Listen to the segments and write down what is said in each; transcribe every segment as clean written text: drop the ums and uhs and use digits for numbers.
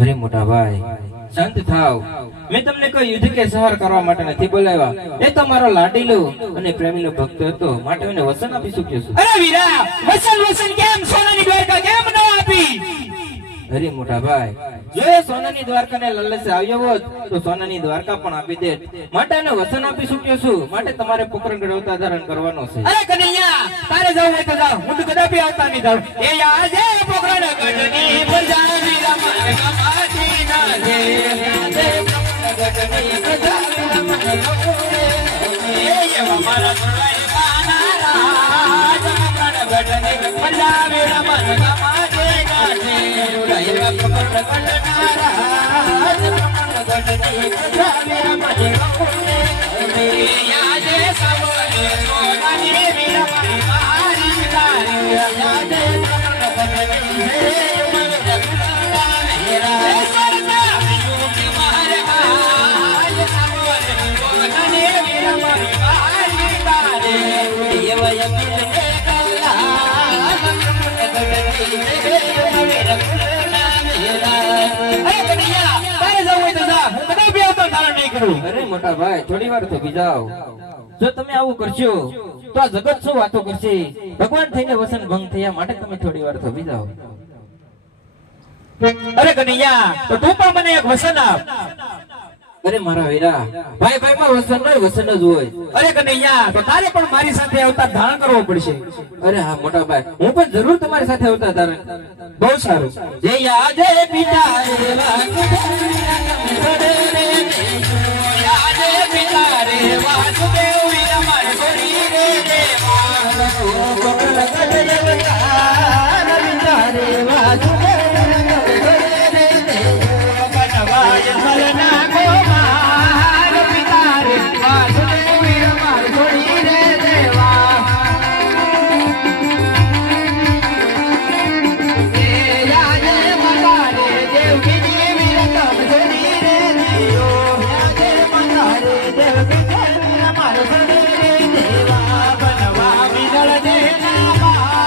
અરે મોટા ભાઈ શાંત થાવ. મેં તમને કોઈ યુદ્ધ કે સહાર કરવા માટે નથી બોલાવ્યા. એ તો મારો લાડીલો અને પ્રેમીલો ભક્ત હતો, માટે એને વસન આપી શક્યો છું. અરે વીરા, વસન કેમ સોનાની દ્વારકા કેમ ન આપી? અરે મોટા ભાઈ, જો એ સોનાની દ્વારકા ને લલસે આવ્યો હોત તો સોનાની દ્વારકા પણ આપી દેત. માટે એને વસન આપી શક્યો છું. માટે તમારે પોકરણગઢ અવતાર ધારણ કરવાનો છે. અરે કનૈયા, તારે જવું હોય તો જાવ, હું તો કદાપી આવતા નહીં જાઉં. એ આજે પોકરણગઢની પ્રજા વીરા મને કમાતી ના દે. પોકરણગઢની પ્રજા વીરા મને કમાતી એ એવા મારા દ્વારકા રાજ. પોકરણગઢની પ્રજા વીરા મને કમાતી ના દે. એવા પોકરણગઢના રાજ. પોકરણગઢની પ્રજા વીરા મને કમાતી આજે સવને સોનાની વીરા મને મારી તારી. આજે અરે મોટા ભાઈ, થોડી વાર તો બીજાઓ. જો તમે આવું કરશો તો આ જગત શું વાતો કરશે? ભગવાન થઈને વસન ભંગ થયા, માટે તમે થોડી વાર તો બીજાઓ. અરે કનૈયા, તો તું પણ મને એક વસન આપ. અરે મારા વીરા, ભાઈ ભાઈ માં વસન નહીં, વસન જ હોય. અરે કનૈયા, તો તારે પણ મારી સાથે અવતાર ધારણ કરવો પડશે. અરે હા મોટા ભાઈ, હું પણ જરૂર તમારી સાથે અવતાર ધારણ. બહુ સારું. જય આજે પિતા રે દેવા બનવા વિદળ દેના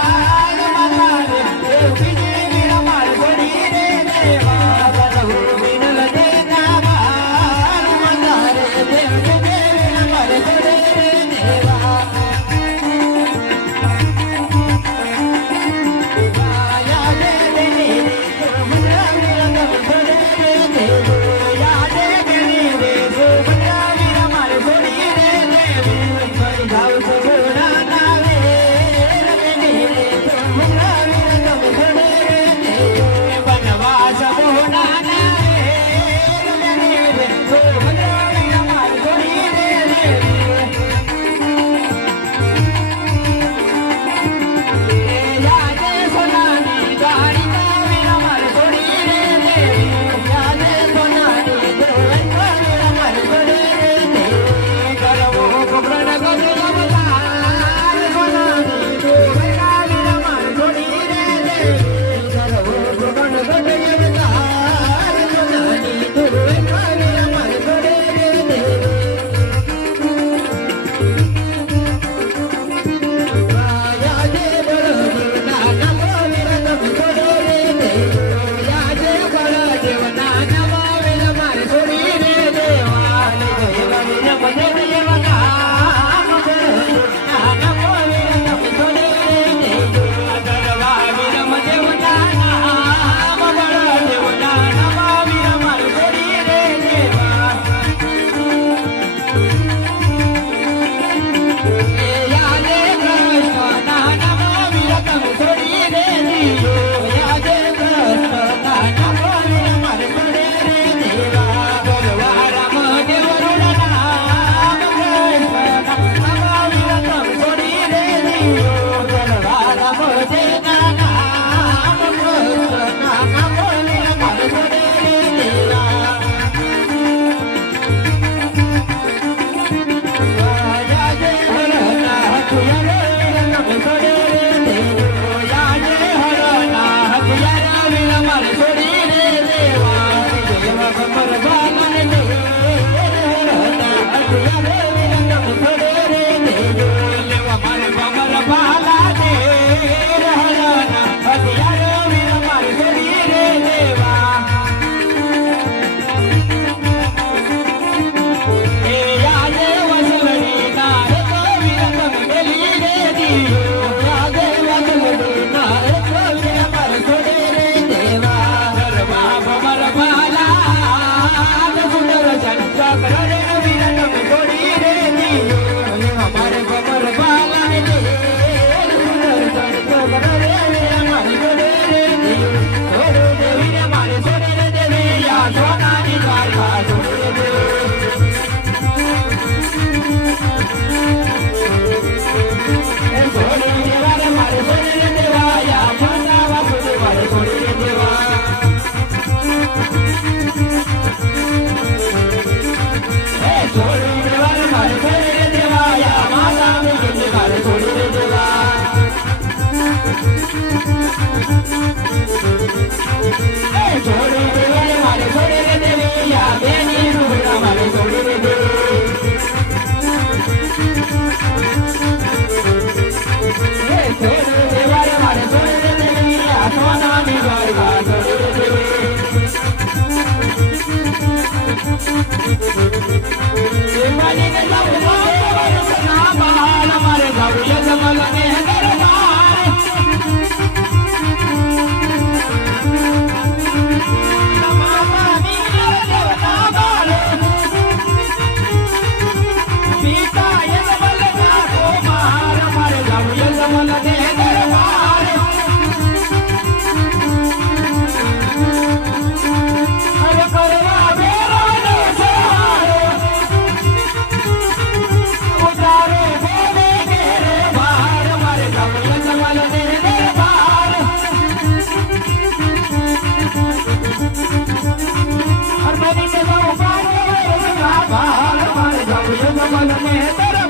હર